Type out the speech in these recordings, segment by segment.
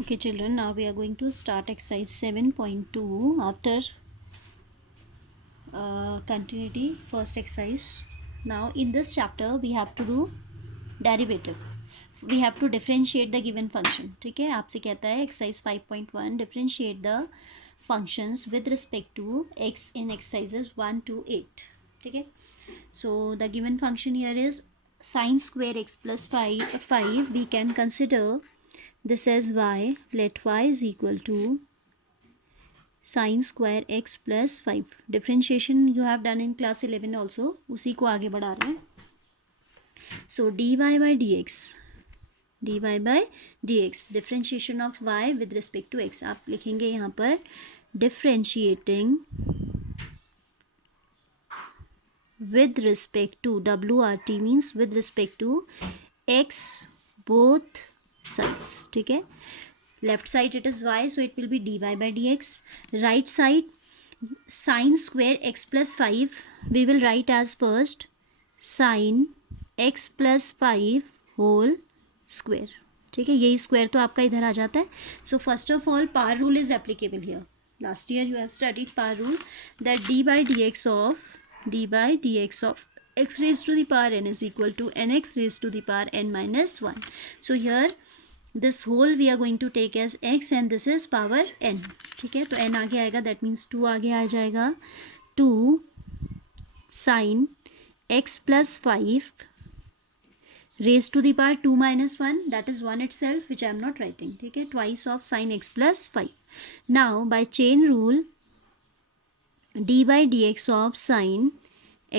Okay children, now we are going to start exercise 7.2 after continuity first exercise. Now in this chapter we have to do derivative. We have to differentiate the given function. ठीक है, आपसे कहता है exercise 5.1 differentiate the functions with respect to x in exercises 1 to 8. ठीक है, so the given function here is sin square x plus 5. We can consider this as y. Let y is equal to sin square x plus 5. Differentiation you have done in class 11 also, उसी को आगे बढ़ा रहे हैं. So dy by dx differentiation of y with respect to x. आप लिखेंगे यहाँ पर differentiating with respect to wrt means with respect to x both sides. ठीक है, left side it is y, so it will be dy by dx. Right side sin square x plus 5 we will write as first sin x plus 5 whole square. ठीक है, यही square तो आपका इधर आ जाता है. So first of all par rule is applicable here. Last year you have studied par rule that D by d x of x raised to the power n is equal to nx raised to the power n minus 1. So here this whole we are going to take as x and this is power n. ठीक है, तो n आगे आएगा, that means 2 आगे आ जाएगा. 2 sin x plus 5 raised to the power 2 minus 1, that is 1 itself, which I am not writing. ठीक है, twice of sin x plus 5. Now by chain rule d by dx of sin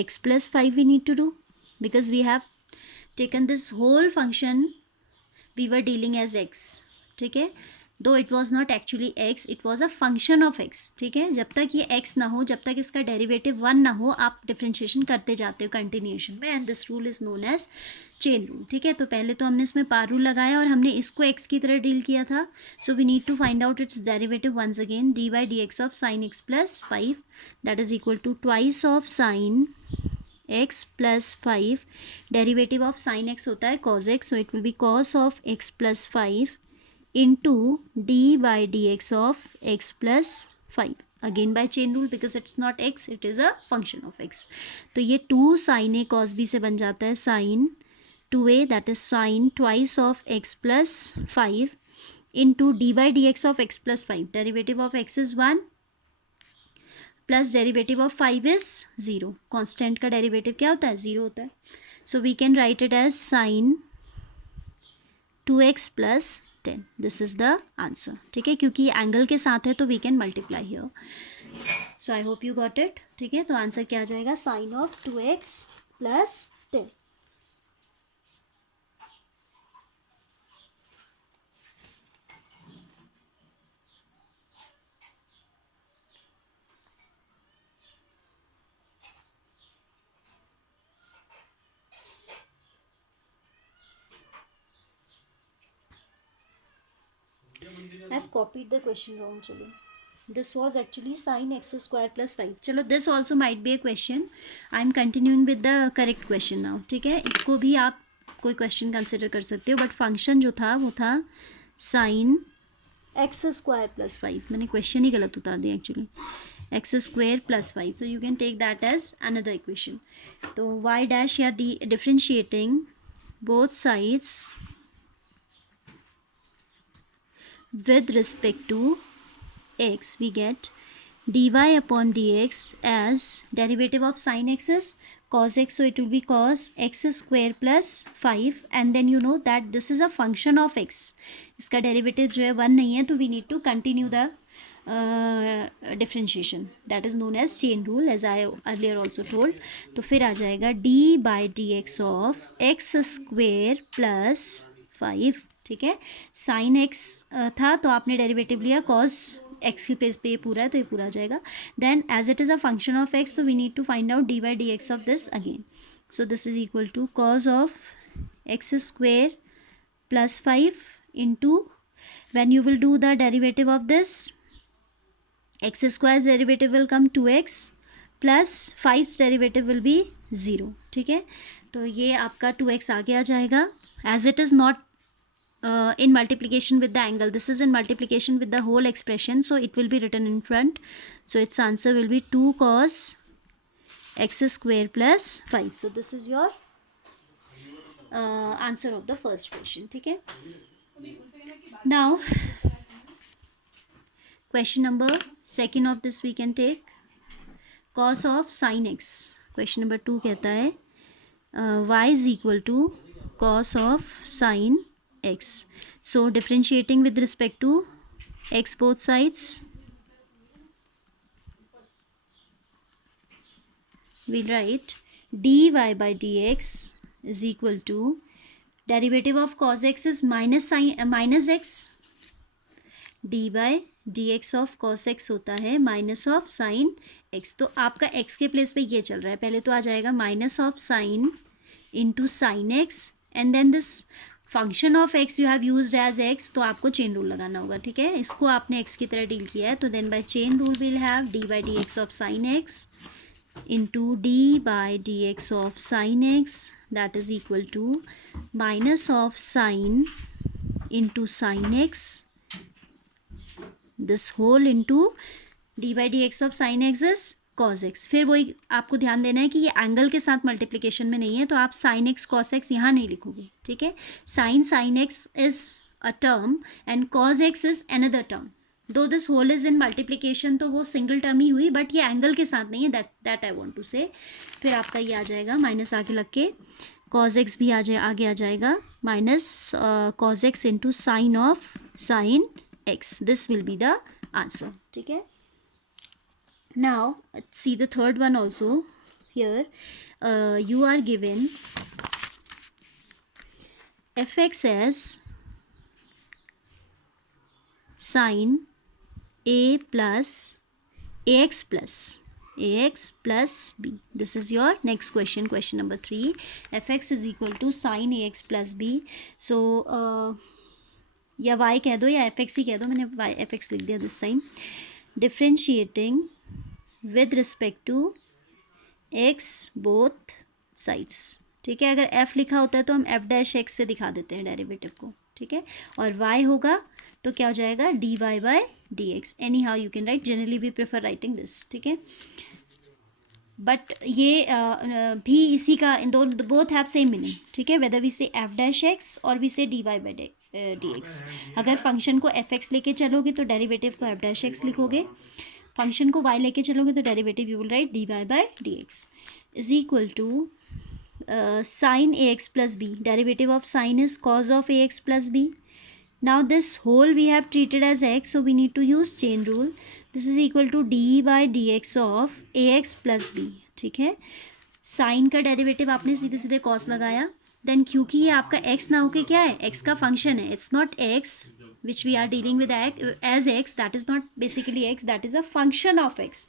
x plus 5 we need to do, because we have taken this whole function we were dealing as x. ठीक है, though it was not actually x, it was a function of x. ठीक है, जब तक ये x ना हो, जब तक इसका डेरिवेटिव 1 ना हो, आप डिफ्रेंशिएशन करते जाते हो कंटिन्यूएशन में, and this rule is known as chain rule. ठीक है, तो पहले तो हमने इसमें पार रूल लगाया और हमने इसको x की तरह डील किया था. So we need to find out its derivative once again. D by d x of sine x plus 5 that is equal to twice of sine x plus 5. Derivative of sine x होता है cos x, so it will be cos of x plus 5 into d by dx of x plus 5, again by chain rule because it's not x, it is a function of x. तो ये 2 sin a cos b से बन जाता है sin 2a, that is sin twice of x plus 5 into d by dx of x plus 5. derivative of x is 1 plus derivative of 5 is 0. constant का derivative क्या होता है? 0 होता है. so we can write it as sin 2x plus 10. This is the answer. ठीक है, क्योंकि angle के साथ है तो we can multiply here. So I hope you got it. ठीक है, तो आंसर क्या आ जाएगा? Sine of 2x plus 10. I have copied the question wrong. चलो, this was actually sin x square plus 5. चलो, this also might be a question. I am continuing with the correct question now. ठीक है, इसको भी आप कोई question consider कर सकते हो, बट फंक्शन जो था वो था sin x स्क्वायर प्लस 5. मैंने क्वेश्चन ही गलत उतार दिया actually. x square plus 5, so you can take that as another equation. तो y dash या differentiating both sides with respect to x, we get dy upon dx as derivative of sin x is cos x, so it will be cos x square plus 5, and then you know that this is a function of x. इसका derivative जो है 1 नहीं है, तो we need to continue the differentiation. that is known as chain rule as I earlier also told. तो फिर आ जाएगा d by dx of x square plus 5. ठीक है, साइन एक्स था तो आपने डेरिवेटिव लिया कॉस एक्स की प्लेस पे, ये पूरा है तो ये पूरा आ जाएगा. Then as it is a function of x, तो we need to find out d by d x of this again. So this is equal to cos of x square plus 5 into, when you will do the derivative of this, x square derivative will come 2x plus 5 derivative will be 0. ठीक है, तो ये आपका 2x आगे आ जाएगा. As it is not in multiplication with the angle. This is in multiplication with the whole expression, so it will be written in front. So its answer will be 2 cos x square plus 5. So this is your answer of the first question. ठीक है. Now question number second of this we can take cos of sin x. Question number 2 कहता है y is equal to cos of sin x. So differentiating with respect to x both sides, we'll write dy by dx is equal to derivative of cos x is minus x, dy by dx of cos x होता है minus of sine x. तो आपका x के place पे ये चल रहा है, पहले तो आ जाएगा minus of sine into sine x and then this function of x you have used as x, तो आपको चेन रूल लगाना होगा. ठीक है, इसको आपने x की तरह डील किया है, तो then by chain rule will have d by d x of sine x into d by d x of sine x that is equal to minus of sine into sine x this whole into d by d x of sine x is cos x. फिर वही आपको ध्यान देना है कि ये angle के साथ मल्टीप्लिकेशन में नहीं है, तो आप साइन एक्स कॉस एक्स यहाँ नहीं लिखोगे. ठीक है, sine x is a term and cos x is another term. Though this whole is in multiplication, तो वो सिंगल टर्म ही हुई, बट ये एंगल के साथ नहीं है, दैट आई वॉन्ट टू से. फिर आपका ये आ जाएगा माइनस आगे लग के कॉस एक्स भी आगे आ जाएगा minus cos x into sine of sine x. This will be the answer. ठीक है, now see the third one also. Here you are given fx as sin a plus ax plus b. This is your next question, question number 3. fx is equal to sin ax plus b. So या y कह दो या fx ही कह दो, मैंने fx लिख दिया this time. Differentiating with respect to x both sides. ठीक है, अगर f लिखा होता है तो हम f डैश x से दिखा देते हैं डेरिवेटिव को. ठीक है, और y होगा तो क्या हो जाएगा dy by dx. Anyhow you can write, generally we prefer writing this. ठीक है, बट ये भी इसी का इन दो बोथ हैव सेम मीनिंग. ठीक है, whether we say f dash x और we say dy by dx. अगर फंक्शन को fx लेके चलोगे तो डेरिवेटिव को f डैश x लिखोगे, फंक्शन को y लेके चलोगे तो derivative you will write dy by dx is equal to sine ax plus b. Derivative of sine is cos of ax plus b. Now this whole we have treated as x, so we need to use chain rule. This is equal to d by d x of ax plus b. ठीक है, sign का derivative आपने सीधे सीधे cos लगाया, then क्योंकि ये आपका x ना होके क्या है, x का फंक्शन है, it's not x which we are dealing with as x, that is not basically x, that is a function of x.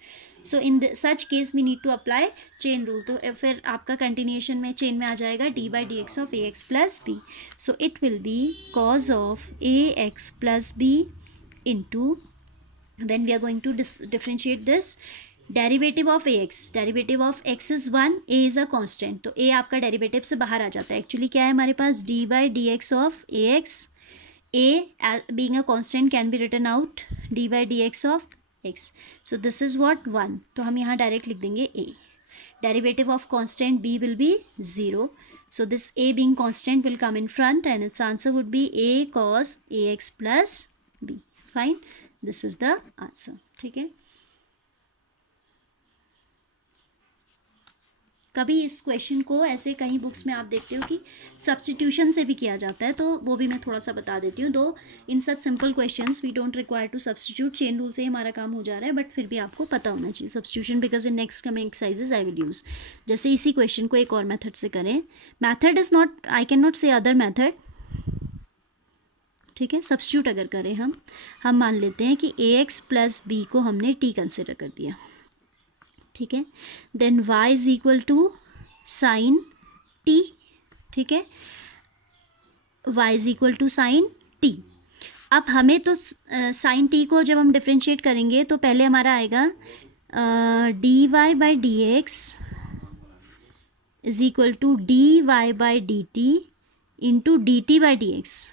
So in such case we need to apply chain rule. तो फिर आपका continuation में chain में आ जाएगा d by dx of ax plus b. So it will be cos of ax plus b into, then we are going to differentiate this derivative of ax. derivative of x is 1, a is a constant, तो a आपका derivative से बाहर आ जाता है. Actually क्या है हमारे पास d by dx of ax, a being a constant can be written out d by dx of x. So this is what 1, तो हम यहाँ डायरेक्ट लिख देंगे a. Derivative of constant b will be 0, so this a being constant will come in front and its answer would be a cos ax plus b. Fine, this is the answer. ठीक है, कभी इस question को ऐसे कहीं books में आप देखते हो कि सब्स्टिट्यूशन से भी किया जाता है, तो वो भी मैं थोड़ा सा बता देती हूँ. Though in such simple questions we don't require to substitute, chain rule से ही हमारा काम हो जा रहा है, बट फिर भी आपको पता होना चाहिए substitution, because in next coming exercises I will use. जैसे इसी क्वेश्चन को एक और मेथड से करें, method is not, I can not से अदर मैथड. ठीक है, सब्स्टिट्यूट अगर करें हम मान लेते हैं कि ए एक्स प्लस बी को हमने टी कंसिडर कर दिया. ठीक है, then y is equal to sine t. ठीक है, y is equal to sine t. अब हमें तो साइन t को जब हम डिफ्रेंशिएट करेंगे तो पहले हमारा आएगा d y by d x is equal to d y by d t into d t by d x.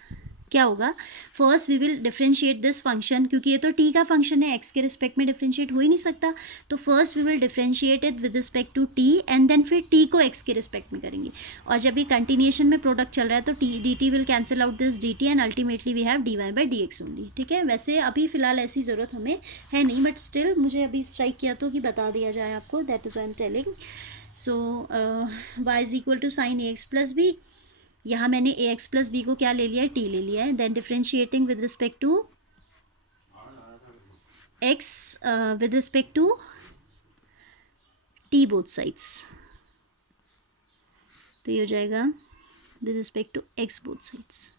क्या होगा, first we will differentiate this function, क्योंकि ये तो टी का फंक्शन है, एक्स के रिस्पेक्ट में डिफ्रेंशिएट हो ही नहीं सकता, तो first we will differentiate it with respect to t and then फिर टी को एक्स के रिस्पेक्ट में करेंगे, और जब ये कंटिन्यूएशन में प्रोडक्ट चल रहा है तो d t will cancel out this d t and ultimately we have d y by d x only, ठीक है। वैसे अभी फ़िलहाल ऐसी ज़रूरत हमें है नहीं, बट स्टिल मुझे अभी स्ट्राइक किया तो कि बता दिया जाए आपको, that is why I am telling. So y is equal to sine a x plus b, यहाँ मैंने ए एक्स प्लस बी को क्या ले लिया है, टी ले लिया है, then differentiating with respect to x with respect to t both sides, तो ये हो जाएगा with respect to x both sides.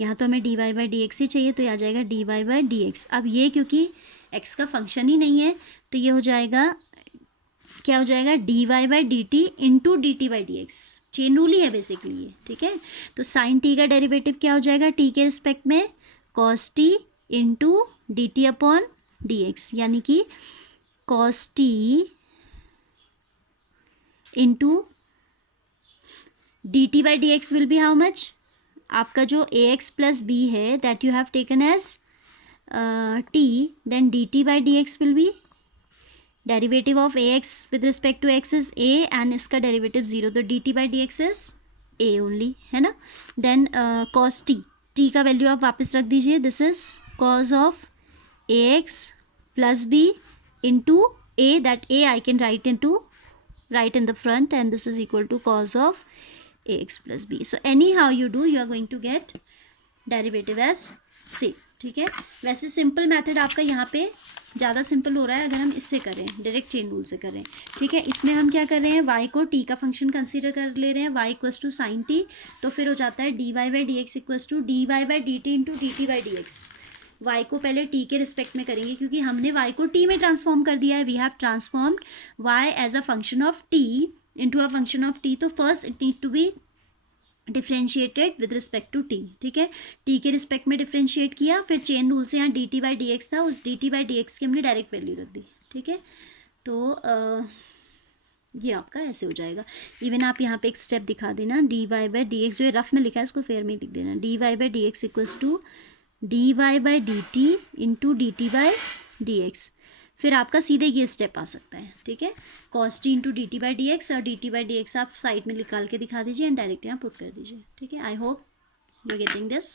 यहाँ तो हमें d y by d x ही चाहिए, तो ये आ जाएगा d y by d x. अब ये क्योंकि एक्स का फंक्शन ही नहीं है, तो ये हो जाएगा, क्या हो जाएगा, d y by d t into d t by d x, chain rule ही है बेसिकली ये, ठीक है। तो साइन टी का डेरिवेटिव क्या हो जाएगा, टी के रिस्पेक्ट में cos t into d t upon d x, यानी कि cos t into d t by d x will be how much, आपका जो ए एक्स प्लस बी है that you have taken as t, then d t by d x will be derivative of a x with respect to x is a and इसका derivative 0, तो d t by d x is a only, है ना। Then cos t, t का value आप वापस रख दीजिए, this is cos of a x plus b into a, that a I can write in the front, and this is equal to cos of ax plus b. So anyhow you do, you are going to get derivative as c, ठीक है। वैसे simple method आपका यहाँ पे ज़्यादा simple हो रहा है अगर हम इससे करें, डायरेक्ट चेन रूल से करें, ठीक है। इसमें हम क्या कर रहे हैं, y को t का फंक्शन कंसीडर कर ले रहे हैं, y equals to sine t, तो फिर हो जाता है d y by d x equals to d y by d t into d t by d x. y को पहले t के रिस्पेक्ट में करेंगे, क्योंकि हमने y को t में ट्रांसफॉर्म कर दिया है, we have transformed y as a function of t into a function of t, तो first it need to be differentiated with respect to t, ठीक है। t के रिस्पेक्ट में डिफ्रेंशिएट किया, फिर चेन रूल से यहाँ D t by d x था, उस D t by d x की हमने डायरेक्ट वैल्यू रख दी, ठीक है। तो ये आपका ऐसे हो जाएगा। इवन आप यहाँ पे एक स्टेप दिखा देना, d y by d x जो रफ में लिखा है इसको फेयर में लिख देना, d y by d x equals to d y by d t into d t by d x, फिर आपका सीधे ये स्टेप आ सकता है, ठीक है। Cos t into d t by d x, और d t by d x आप साइड में निकाल के दिखा दीजिए एंड डायरेक्ट यहाँ पुट कर दीजिए, ठीक है। I hope you are getting this.